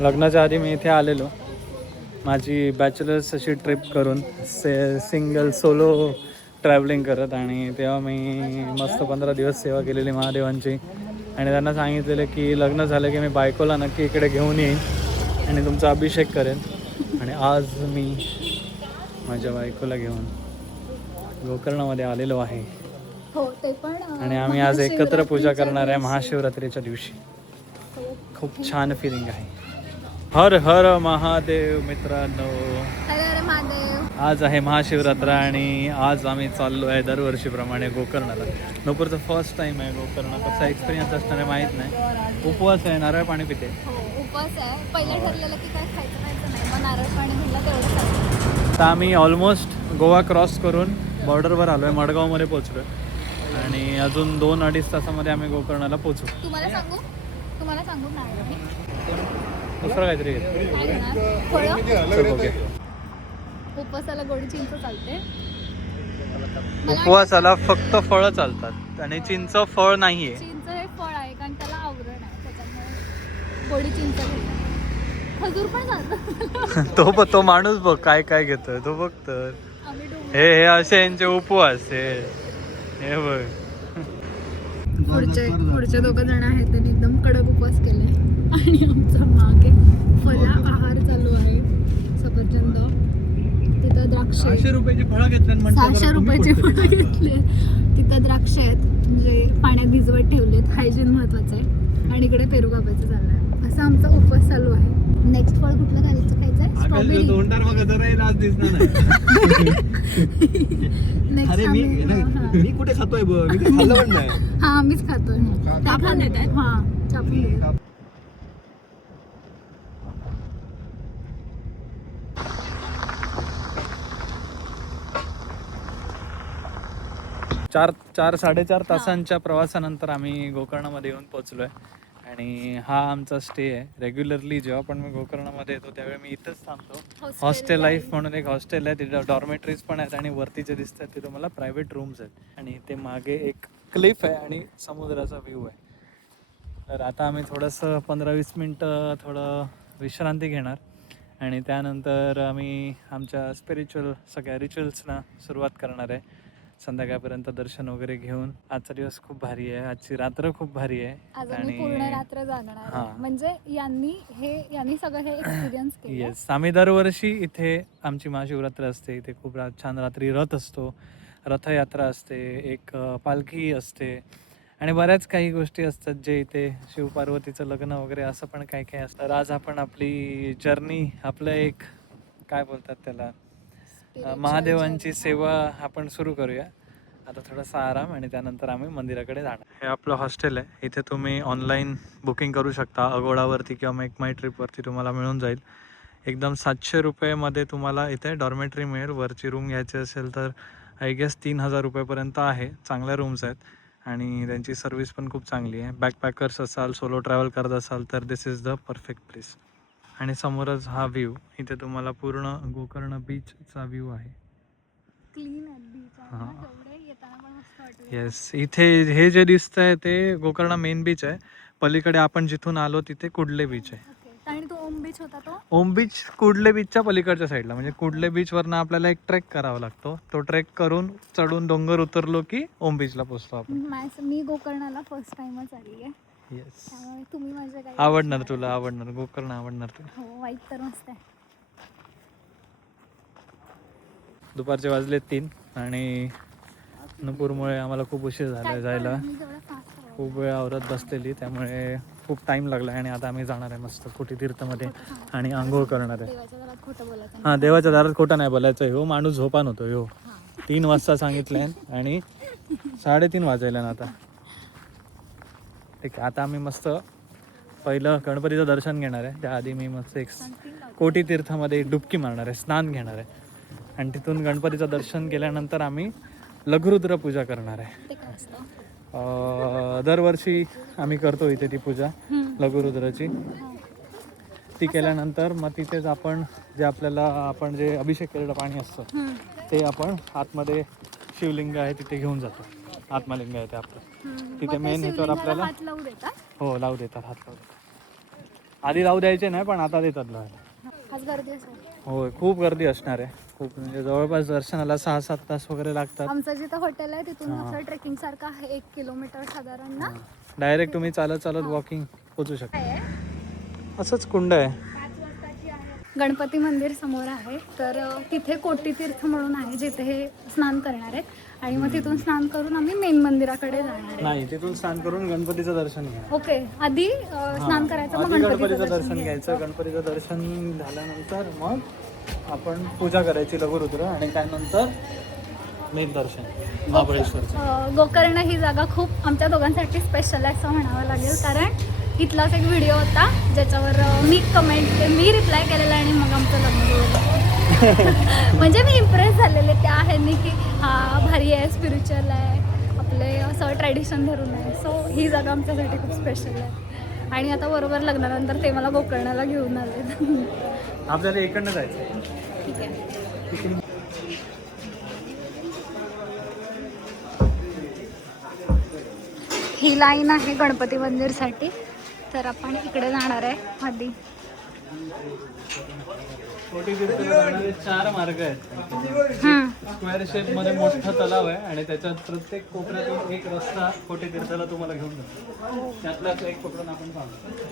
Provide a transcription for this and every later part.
लग्नाच्या आधी मी इथे आलेलो माझी बॅचलर्स अशी ट्रिप करून सिंगल सोलो ट्रॅव्हलिंग करत, आणि तेव्हा मी मस्त 15 दिवस सेवा केलेली महादेवांची. आणि त्यांना सांगितलेलं की लग्न झालं की मी बायकोला नक्की इकडे घेऊन येईन आणि तुमचा अभिषेक करेन. आणि आज मी माझ्या बायकोला घेऊन गोकर्णामध्ये आलेलो आहे. हो ते पण. आणि आम्ही आज एकत्र पूजा करणार आहे महाशिवरात्रीच्या दिवशी. खूप छान फिलिंग आहे. हर हर महादेव मित्रांनो. हर हर महादेव. आज आहे महाशिवरात्र आणि आज आम्ही चाललो आहे दरवर्षीप्रमाणे गोकर्णाला. नूपूरचं फर्स्ट टाइम आहे गोकर्ण. कसा एक्सपिरियन्स असणार आहे माहीत नाही. उपवास आहे, नारळ पाणी पिते. हो उपवास आहे. पहिलं ठरलेलं की काय खायचं नाही, मग नारळ पाणी म्हणलं तेवढं. तर आम्ही ऑलमोस्ट गोवा क्रॉस करून बॉर्डरवर आलो आहे, मडगावमध्ये पोचलो आहे. आणि अजून 2-2.5 तासामध्ये आम्ही गोकर्णाला पोचू. तुम्हाला सांगू नारळ दुसरं काहीतरी काय घेणार? फळं. ओके. उपवासाला गोडी चिंच चालते. उपवासाला फक्त फळं चालतात आणि चिंच फळ नाहीये. चिंच हे फळ आहे कारण त्याला आवरण आहे, त्याच्यामुळे गोडी चिंच घेतात. खजूर पण चालतं. तो माणूस बघ काय काय घेतोय तो बघ. तर हे असे यांचे उपवास हे बघ. पुढचे 2 जण आहेत त्यांनी एकदम कडक उपवास केले आणि आमचा मागे फला आहार चालू आहे. सफरचंद, तिथं द्राक्ष. 600 रुपयाची फळं घेतले. 600 रुपयाची फळं घेतले. तिथं द्राक्ष आहेत म्हणजे पाण्यात भिजवत ठेवलेत. हायजीन महत्वाचं आहे. आणि इकडे पेरू कापायचं चाललंय. असा आमचा उपवास चालू आहे. नेक्स्ट फळ कुठलं खायचंय? स्ट्रॉबेरी. तोंडार बघा जरा आज दिसणार नाही. मी कुठे खातोय बघ. मी खाल्लं पण नाही. हा मीच खातोय. चापून देत आहेत. हा चापून देत आहेत. चार 4.5 तासांच्या प्रवासानंतर आम्ही गोकर्णामध्ये येऊन पोहोचलो आहे. आणि हा आमचा स्टे आहे. रेग्युलरली जेव्हा पण मी गोकर्णामध्ये येतो त्यावेळी मी इथंच थांबतो. हॉस्टेल लाईफ म्हणून एक हॉस्टेल आहे. तिथे डॉर्मेटरीज पण आहेत आणि वरती जे दिसत आहेत ते तुम्हाला प्रायव्हेट रूम्स आहेत. आणि ते मागे एक क्लिफ आहे आणि समुद्राचा व्ह्यू आहे. तर आता आम्ही थोडंसं 15-20 मिनटं थोडं विश्रांती घेणार आणि त्यानंतर आम्ही आमच्या स्पिरिच्युअल सगळ्या रिच्युअल्सना सुरुवात करणार आहे. संध्याकाळपर्यंत दर्शन वगैरे घेऊन. आजचा दिवस खूप भारी आहे. आजची रात्र खूप भारी आहे. आज आम्ही पूर्ण रात्र जागणार आहे. म्हणजे यांनी सगळं हे एक्सपिरियन्स केलं. येस. आम्ही दरवर्षी इथे आमची महाशिवरात्र असते. इथे खूप छान रात्री रथ असतो, रथयात्रा असते, एक पालखी असते आणि बऱ्याच काही गोष्टी असतात जे इथे शिवपार्वतीचं लग्न वगैरे असं पण काही काही असतं. तर आज आपण आपली जर्नी, आपलं एक काय बोलतात त्याला, महादेवांची सेवा आपण सुरू करूया. आता थोडासा आराम आणि त्यानंतर आम्ही मंदिराकडे जाणार. हे आपलं हॉस्टेल आहे. इथे तुम्ही ऑनलाईन बुकिंग करू शकता अगोडावरती किंवा मेक माय ट्रिपवरती तुम्हाला मिळून जाईल. एकदम 700 रुपयेमध्ये तुम्हाला इथे डॉर्मेटरी मिळेल. वरची रूम घ्यायची असेल तर आय गेस 3000 रुपयेपर्यंत आहे. चांगल्या रूम्स आहेत आणि त्यांची सर्विस पण खूप चांगली आहे. बॅकपॅकर्स असाल, सोलो ट्रॅव्हल करत असाल तर दिस इज द परफेक्ट प्लेस. आणि समोरच हा व्ह्यू. इथे तुम्हाला पूर्ण गोकर्ण बीचचा व्ह्यू आहे. क्लीन आहे बीच आहे ना, तेवढे येताना पण मस्त वाटलं. येस. इथे हे जे दिसत आहे ते गोकर्ण मेन बीच आहे. पलीकडे आपण जिथून आलो तिथे कुडले बीच आहे. आणि तो ओम बीच होता तो. ओम बीच कुडले बीचच्या पलीकडच्या साईडला. म्हणजे कुडले बीचवरनं आपल्याला एक ट्रेक करावा लागतो. तो ट्रेक करून चढून डोंगर उतरलो की ओम बीचला पोहोचतो आपण. मी गोकर्णाला फर्स्ट टाइमच आली आहे. येस. त्यामुळे तुम्ही माझ्या काही आवडणार तुला, आवडणार. गोकर्ण आवडणार तुला. हो, वाईट तर मस्त आहे. दुपारचे वाजले 3 आणि नूपूरमुळे आम्हाला खूप उशीर झाला जायला. खूप वेळ आवरत बसलेली, त्यामुळे खूप टाईम लागला. आणि आता आम्ही जाणार आहे मस्त कोटीतीर्थमध्ये आणि आंघोळ करणार आहे. हां, देवाच्या दारात खोटं नाही बोलायचं. हो माणूस झोपान होतो. हो 3 वाजता सांगितलंय आणि 3:30 वाजायला ना आता. ठीक आहे. आता आम्ही मस्त पहिलं गणपतीचं दर्शन घेणार आहे. त्याआधी मी मस्त एक कोटीतीर्थामध्ये डुबकी मारणार आहे, स्नान घेणार आहे. आणि तिथून गणपतीचं दर्शन केल्यानंतर आम्ही लघुरुद्र पूजा करणार आहे. दरवर्षी आम्ही करतो इथे ती पूजा लघुरुद्राची. ती केल्यानंतर मग तिथेच आपण जे अभिषेक केलेलं पाणी असतं ते आपण आतमध्ये शिवलिंग आहे तिथे घेऊन जातो. आत्मलिंग आहे ते आपलं. तिथे मेन ह्याच्यावर आपल्याला हो लावू देतात, हात लावू देतात. आधी लावू द्यायचे नाही, पण आता देतात लावायला. आज गर्दी असेल. होय, खूप गर्दी असणार आहे. खूप म्हणजे जवळपास दर्शनाला 6-7 तास वगैरे लागतात. आमचं जिथं हॉटेल आहे तिथून असं ट्रेकिंग सारखं आहे, 1 किलोमीटर साधारण ना. डायरेक्ट तुम्ही चालत चालत वॉकिंग पोचू शकता. असंच कुंड आहे. गणपती मंदिर समोर आहे, तर तिथे कोटीतीर्थ म्हणून आहे जिथे हे स्नान करणार आहेत. आणि मग तिथून स्नान करून आम्ही मेन मंदिराकडे जाणार आहे. नाही, तिथून स्नान करून गणपतीचं दर्शन घ्या. ओके, आधी स्नान करायचं, मग आधी गणपतीचं गणपतीचं दर्शन दर्शन घ्यायचं. गणपतीचं दर्शन झाल्यानंतर मग आपण पूजा करायची लघुरुद्र, आणि त्यानंतर मेन दर्शन महाबळेश्वरचं. गोकर्ण ही जागा खूप आमच्या दोघांसाठी स्पेशल आहे असं म्हणावं लागेल, कारण इथलाच एक व्हिडिओ होता ज्याच्यावर मी रिप्लाय केलेला आणि मग आमचं लग्न झालं. म्हणजे मी इम्प्रेस झालेले त्या ह्यांनी की हा भारी आहे, स्पिरिच्युअल आहे, आपले असं ट्रॅडिशन धरून आहे. सो ही जागा आमच्यासाठी खूप स्पेशल आहे. आणि आता बरोबर लग्नानंतर ते मला गोकर्णाला घेऊन आले. आपल्याला इकडनं जायचं. ठीक आहे. ही लाईन आहे गणपती मंदिरसाठी, तर आपण इकडे जाणार आहे आधी. कोटीतीर्थला जाणारे 4 मार्ग आहेत. स्क्वेअर शेप मध्ये मोठा तलाव आहे, आणि त्याच्यात प्रत्येक कोपऱ्यातून एक रस्ता कोटीतीर्थला तुम्हाला घेऊन जातो. त्यातलाच एक पकडून आपण पाहतो.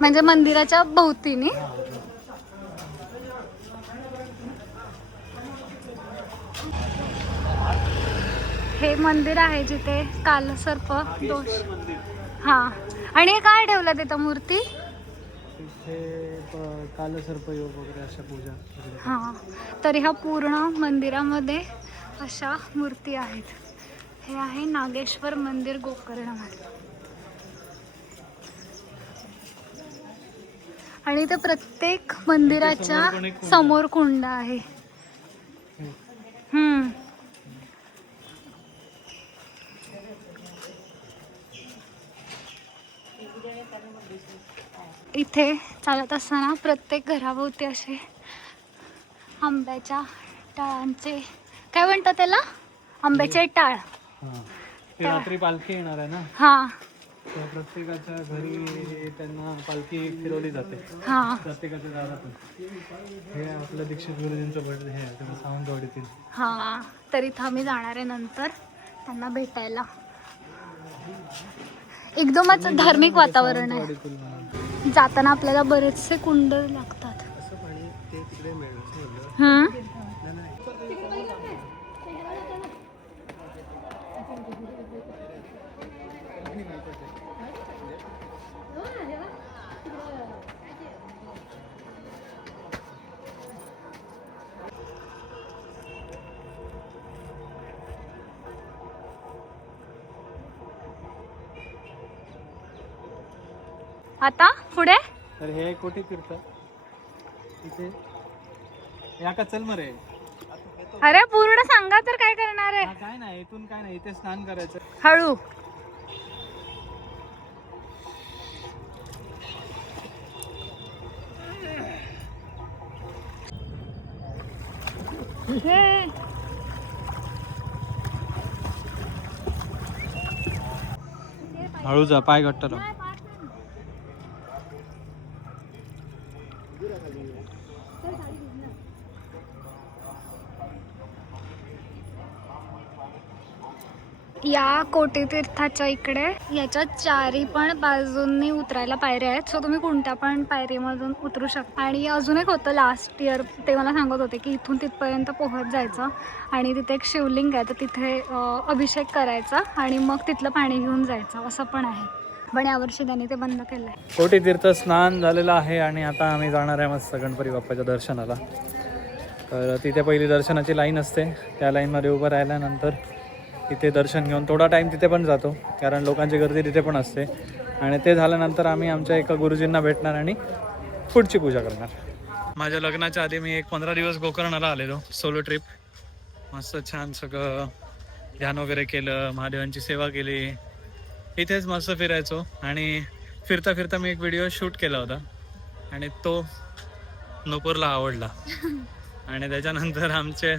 म्हणजे मंदिराच्या भोवतीने. हे मंदिर आहे जिथे कालसर्प दोष. हा, आणि हे काय ठेवलं तिथं मूर्ती? कालसर्पयोग वगैरे अशा पूजा. हां, तर ह्या पूर्ण मंदिरामध्ये अशा मूर्ती आहेत. हे आहे नागेश्वर मंदिर गोकर्णमध्ये. आणि ते प्रत्येक मंदिराच्या समोर कुंड आहे. इथे चालत असताना प्रत्येक घराभोवती असे आंब्याच्या टाळांचे, काय म्हणतात त्याला, आंब्याचे टाळ. रात्री पालखी येणार आहे ना. हा, प्रत्येकाच्या घरी त्यांना पालखी फिरवली जाते. हा, प्रत्येकाच्या दारातून. हे आपलं दीक्षित गुरुजींचं बर्थडे हे आहे सावंतवाडीतील. हा, तर इथं आम्ही जाणार आहे नंतर त्यांना भेटायला. एकदमच धार्मिक वातावरण आहे. जाताना आपल्याला बरेचसे कुंड लागतात. आता पुढे तर हे कोटीतीर्थ इथे या का चल मरे. अरे पूर्ण सांगा तर काय करणार आहे. काय नाही, इथून काय नाही, इथे स्नान करायचं. हळू. हळू जा, पाय घट्ट लाव. या कोटीतीर्थाच्या इकडे याच्या 4ही पण बाजूंनी उतरायला पायऱ्या आहेत. सो तुम्ही कोणत्या पण पायरीमधून उतरू शकता. आणि अजून एक होतं लास्ट इयर, ते मला सांगत होते की इथून तिथपर्यंत पोहत जायचं आणि तिथे एक शिवलिंग आहे, तर तिथे अभिषेक करायचा आणि मग तिथलं पाणी घेऊन जायचं, असं पण आहे. पण यावर्षी त्यांनी ते बंद केलं आहे. कोटीतीर्थ स्नान झालेलं आहे आणि आता आम्ही जाणार आहे मस्त गणपती बाप्पाच्या दर्शनाला. तर तिथे पहिली दर्शनाची लाईन असते, त्या लाईनमध्ये उभं राहिल्यानंतर तिथे दर्शन घेऊन थोडा टाईम तिथे पण जातो, कारण लोकांची गर्दी तिथे पण असते. आणि ते झाल्यानंतर आम्ही आमच्या एका गुरुजींना भेटणार आणि पुढची पूजा करणार. माझ्या लग्नाच्या आधी मी 15 दिवस गोकर्णाला आलेलो, सोलो ट्रिप. मस्त छान सगळं ध्यान वगैरे केलं, महादेवांची सेवा केली, इथेच मस्त फिरायचो. आणि फिरता फिरता मी एक व्हिडिओ शूट केला होता आणि तो नुपूरला आवडला. आणि त्याच्यानंतर आमचे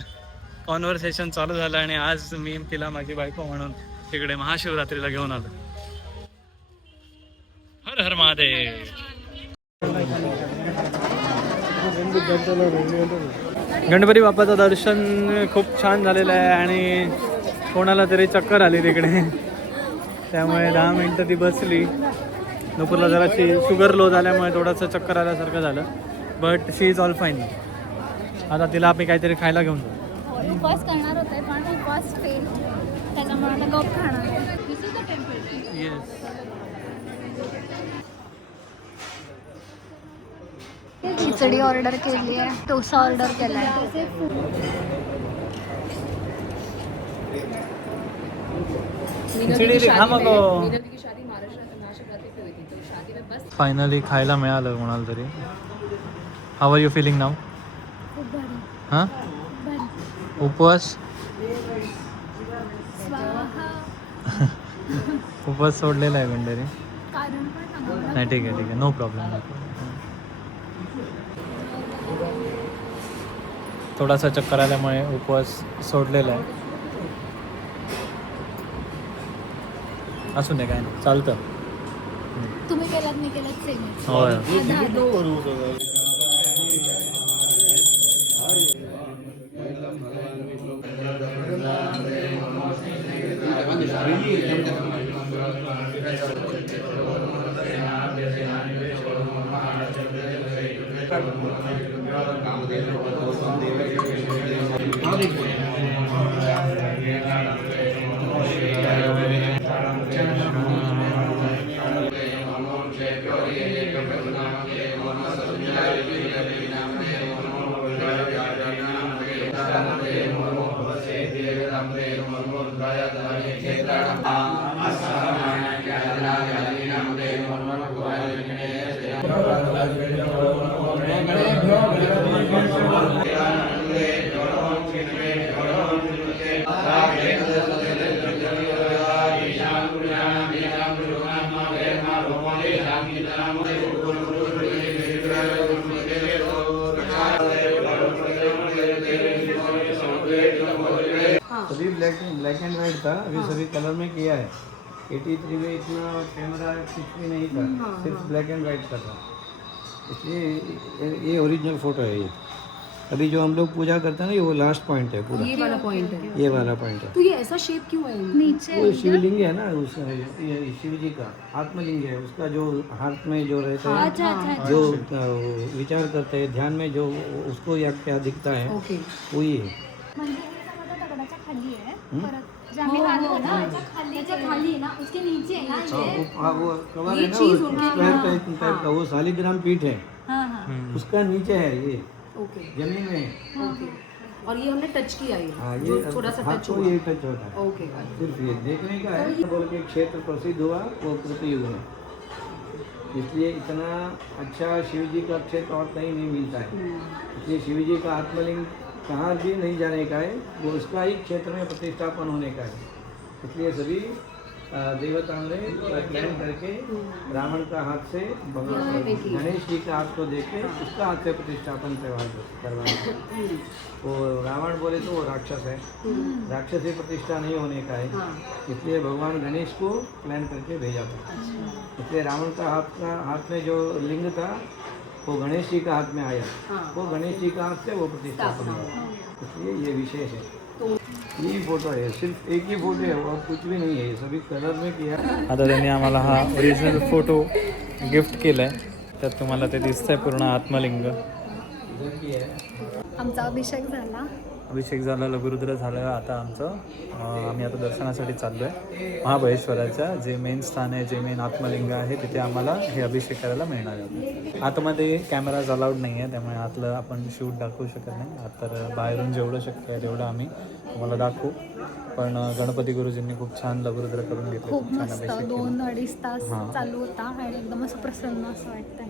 कॉन्व्हर्सेशन चालू झालं आणि आज मी तिला माझी बायको म्हणून तिकडे महाशिवरात्रीला घेऊन आलो. हर हर महादेव. गणपती बाप्पाचं दर्शन खूप छान झालेलं आहे आणि कोणाला तरी चक्कर आली तिकडे, त्यामुळे 10 मिनटं ती बसली. नुपूरला जराशी शुगर लो झाल्यामुळे थोडंसं चक्कर आल्यासारखं झालं, but she is all fine. आता तिला आम्ही काहीतरी खायला घेऊन जाऊ. उपवास करणार होते पण उपवास फेल, त्याच्यामुळे आता गप खाणार. येस. खिचडी ऑर्डर केली आहे, डोसा ऑर्डर केला आहे. फायनली खायला मिळालं कोणाला तरी. हाव आर यू फिलिंग नाव? खूप भारी हां भारी. उपवास स्वाहा. उपवास सोडलेला आहे कोणतरी. कारण पण सांगा. नाही ठीक आहे नो प्रॉब्लेम. थोडासा चक्कर आल्यामुळे उपवास सोडलेला आहे. असू दे काय नाही, चालतं. तुम्ही केलात मी केलात सेम. होय. सभी ब्लैक एंड वाइट था, अभी सभी कलर में किया है. 83 में इतना कैमरा कुछ भी नहीं था, सिर्फ ब्लैक एंड वाइट का था, इसलिए ये ओरिजिनल फोटो है. ये अभी जो हम लोग पूजा करते हैं ना, ये वो लास्ट पॉइंट है पूरा. ये वाला पॉइंट है. ये वाला पॉइंट है. तो ये ऐसा शेप क्यों है? नीचे वो शिवलिंग है ना, उस ये शिव जी का आत्मलिंग है, उसका जो हाथ में जो रहता है, अच्छा अच्छा जो विचार करते हैं ध्यान में, जो उसको या क्या दिखता है ओके. वही है. म्हणजे हे समजा दगडाच्या खाली आहे. परत जे आम्ही आलो ना त्याच्या खाली आहे ना, उसके नीचे आहे ना ये. वो कवर ये है ना, चीज़ वो उनके टाइप का, वो शालिग्राम पीठ है, हां हां. उसका नीचे है ये, ओके. जमीन में है. ओके. और ये हमने टच किया हाँ, है, ये जो थोड़ा सा हाथ टच को हुआ. ये टच होता है. ओके. सिर्फ ये देखने का है. बोल के क्षेत्र प्रसिद्ध हुआ वो कृतयुग में, इसलिए इतना अच्छा शिव जी का क्षेत्र और कहीं नहीं मिलता है. इसलिए शिव जी का आत्मलिंग कहाँ भी नहीं जाने का है, वो उसका ही क्षेत्र में प्रतिष्ठापन होने का है. इसलिए सभी देवताओं ने प्लान करके रावण का हाथ से गणेश जी का हाथ को देके उसका हाथ से प्रतिष्ठापन करवाया. वो रावण बोले तो वो राक्षस है, राक्षसी प्रतिष्ठा नहीं होने का है, इसलिए भगवान गणेश को प्लान करके भेजा था. इसलिए रावण का हाथ में जो लिंग था वो गणेश जी का हाथ में आया, वो गणेश जी का हाथ से वो प्रतिष्ठापन हुआ. इसलिए ये विशेष है. यही फोटो है, सिर्फ एक ही फोटो है और कुछ भी नहीं है, ये सभी कलर में किया. आता त्यांनी आम्हाला हा ओरिजिनल फोटो गिफ्ट केला आहे, त्यात तुम्हाला ते दिसतंय पूर्ण आत्मलिंग. आमचा अभिषेक झाला. अभिषेक झाला, लघुरुद्र झालं. आता आम्ही आता दर्शनासाठी चाललो आहे महाबळेश्वराच्या जे मेन स्थान आहे, जे मेन आत्मलिंग आहे, तिथे आम्हाला हे अभिषेक करायला मिळणार आहे. आतमध्ये कॅमेराज अलाउड नाही आहे, त्यामुळे आतलं आपण शूट दाखवू शकत नाही. तर बाहेरून जेवढं शक्य आहे तेवढं आम्ही तुम्हाला दाखवू. पण गणपती गुरुजींनी खूप छान लघुरुद्र करून घेतलं, खूप छान मस्त. अभिषेक केला. 2-2.5 तास हां. चालू होता आणि एकदम असं प्रसन्न असं वाटतंय.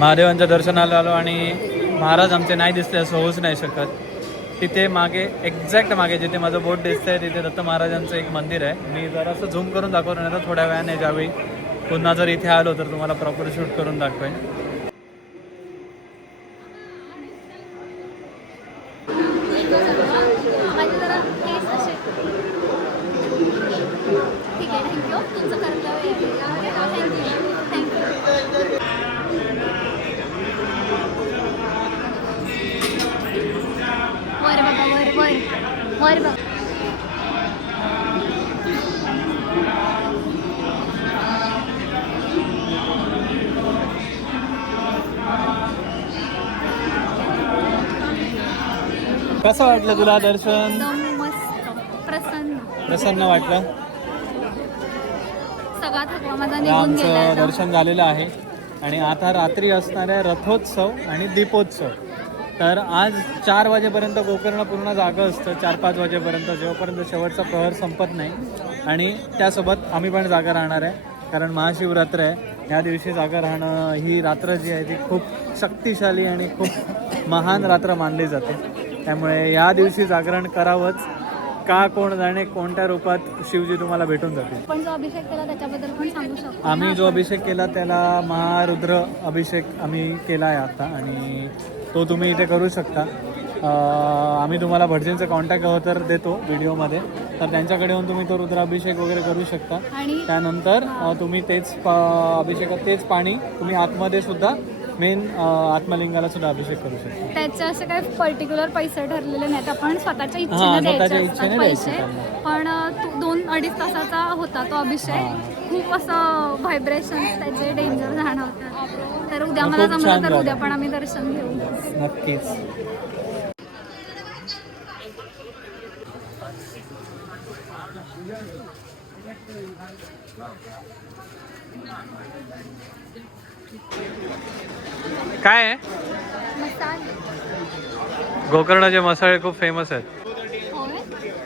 महादेवांच्या दर्शनाला आलो आणि महाराज आमचे नाही दिसले असं होऊच नाही शकत. तिथे मागे एक्झॅक्ट मागे जिथे माझं बोट दिसतंय तिथे दत्त महाराजांचं एक मंदिर आहे. मी जरासं झूम करून दाखवणार आहे थोड्या वेळाने, ज्यावेळी पुन्हा जर इथे आलो तर तुम्हाला प्रॉपर शूट करून दाखवेन. माझे जरा केस असे. ठीक आहे, थँक्यू. तुमचं कर्तव्य आहे. थँक्यू. वर बघ. कसं वाटलं तुला दर्शन? एकदम मस्त, प्रसन्न. प्रसन्न वाटलं? सगळा थकवा माझा आता निघून आमचं गेला. दर्शन झालेलं आहे आणि आता रात्री असणाऱ्या रथोत्सव आणि दीपोत्सव. तर आज 4 वाजेपर्यंत गोकर्ण पूर्ण जागं असतं, 4-5 वाजेपर्यंत, जेव्हापर्यंत शेवटचा प्रहर संपत नाही. आणि त्यासोबत आम्ही पण जागा राहणार आहे, कारण महाशिवरात्र आहे. या दिवशी जागा राहणं, ही रात्र जी आहे ती खूप शक्तिशाली आणि खूप महान रात्र मानली जाते. त्यामुळे या दिवशी जागरण करावंच. का कोण जाणे कोणत्या रूपात शिवजी तुम्हाला भेटून जातील. पण जो अभिषेक केला त्याच्याबद्दल पण सांगू शकतो. आम्ही जो अभिषेक केला त्याला महारुद्र अभिषेक आम्ही केला आहे आता, आणि तो तुम्ही इथे करू शकता. आम्ही तुम्हाला भटजींचा कॉन्टॅक्ट तर देतो व्हिडिओमध्ये, तर त्यांच्याकडे येऊन तुम्ही तो रुद्राभिषेक वगैरे करू शकता. आणि त्यानंतर तुम्ही तेच अभिषेकात तेच पाणी तुम्ही आतमध्ये सुद्धा मेन आत्मलिंगाला सुद्धा अभिषेक करू शकता. त्याचे असे काही पर्टिक्युलर पैसे ठरलेले नाहीत, आपण स्वतःच्या हां, इच्छेने स्वतःच्या द्यायचे इच्छेने असतात द्यायचे पैसे. त्यांना. पण 2-2.5 तासाचा होता तो अभिषेक. खूप असं व्हायब्रेशन्स त्याचे डेंजर जाणवतात. तर उद्या मला खूप जमलं छान तर झालं. उद्या पण आम्ही दर्शन घेऊ. नक्कीच. काय आहे? गोकर्णाचे मसाले खूप फेमस आहेत.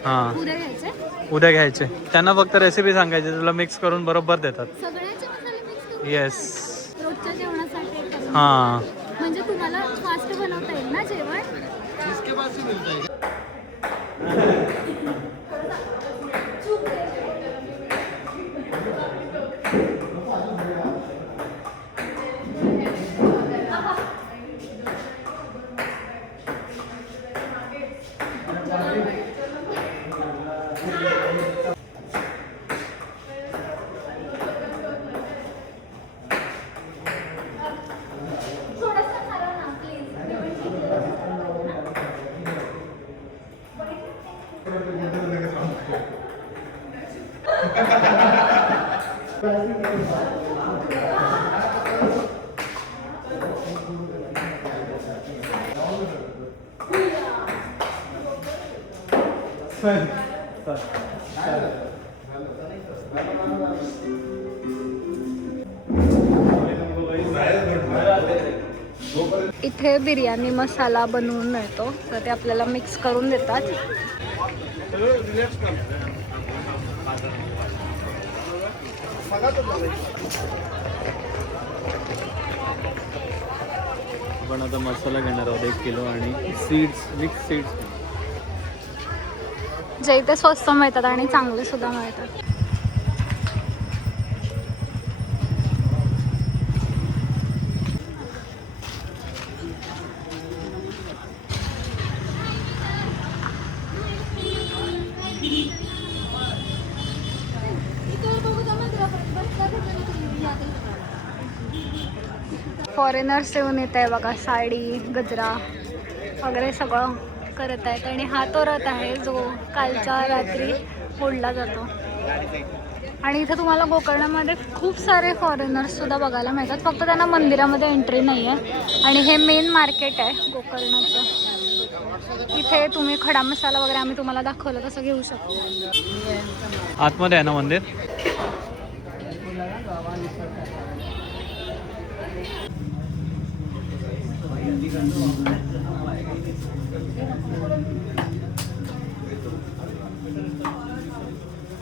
हां, उद्या घ्यायचे उद्या घ्यायचे. त्यांना फक्त रेसिपी सांगायची, तुला मिक्स करून बरोबर देतात. सगळ्याचे मसाले मिक्स करून येस. रोजच्या जेवणासाठी करून. हां, म्हणजे तुम्हाला फास्ट बनवता येईल ना जेवण. इथे बिर्याणी मसाला बनवून मिळतो, तर ते आपल्याला मिक्स करून देतात. आपण आता मसाला घेणार आहोत 1 किलो आणि सीड्स, मिक्स सीड्स. जे इथे स्वस्त मिळतात आणि चांगले सुद्धा मिळतात. फॉरेनर्स येऊन येत आहे बघा, साडी गजरा वगैरे सगळं करत आहेत. आणि हा तो रथ आहे जो कालच्या रात्री फोडला जातो. आणि इथे तुम्हाला गोकर्णामध्ये खूप सारे फॉरेनर्स सुद्धा बघायला मिळतात, फक्त त्यांना मंदिरामध्ये एंट्री नाही आहे. आणि हे मेन मार्केट आहे गोकर्णाचं. इथे तुम्ही खडा मसाला वगैरे आम्ही तुम्हाला दाखवलं तसं घेऊ शकतो. आतमध्ये आहे ना मंदिर?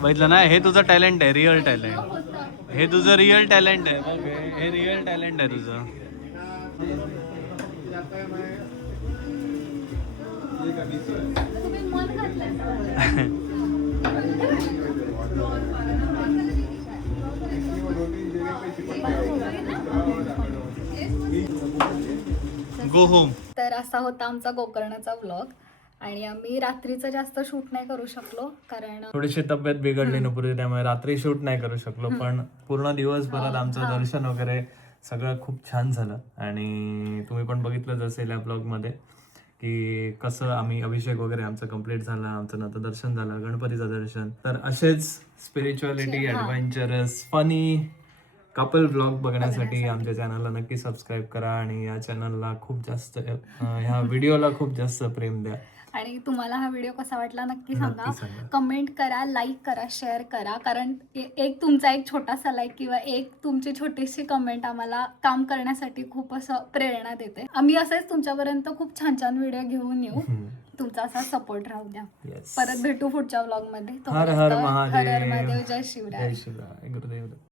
बघितलं ना, हे तुझं टॅलेंट आहे, रिअल टॅलेंट. हे तुझं रिअल टॅलेंट आहे. बघ, हे रिअल टॅलेंट आहे तुझं. Go home. तर असा होता आमचा गोकर्णाचा व्लॉग. आणि आम्ही रात्रीचं जास्त शूट नाही करू शकलो, कारण थोडीशी तब्येत बिघडली नव्हती, त्यामुळे रात्री शूट नाही करू शकलो. पण पूर्ण दिवसभरात आमचं दर्शन वगैरे सगळं खूप छान झालं. आणि तुम्ही पण बघितलंच असेल या ब्लॉगमध्ये. की कसं आम्ही अभिषेक वगैरे आमचं कम्प्लीट झाला, आमचं नातं दर्शन झालं, गणपतीचं दर्शन. तर असेच spirituality, adventurous, funny couple blog बघण्यासाठी आमच्या चॅनलला नक्की सबस्क्राईब करा आणि या चॅनलला खूप जास्त ह्या व्हिडिओला खूप जास्त प्रेम द्या. आणि तुम्हाला हा व्हिडिओ कसा वाटला नक्की नक्की सांगा. सांगा. कमेंट करा, लाईक करा, शेअर करा. कारण एक तुमचा एक छोटासा लाईक किंवा एक तुमची छोटीशी कमेंट आम्हाला काम करण्यासाठी खूप असं प्रेरणा देते. आम्ही असेच तुमच्यापर्यंत खूप छान छान व्हिडिओ घेऊन येऊ. तुमचा असा सपोर्ट राहू द्या. Yes. परत भेटू पुढच्या व्लॉग मध्ये. हर हर तोपर्यंत हर हर महादेव. महादेव. जय शिवराय. जय शिवराय. गुरुदेव.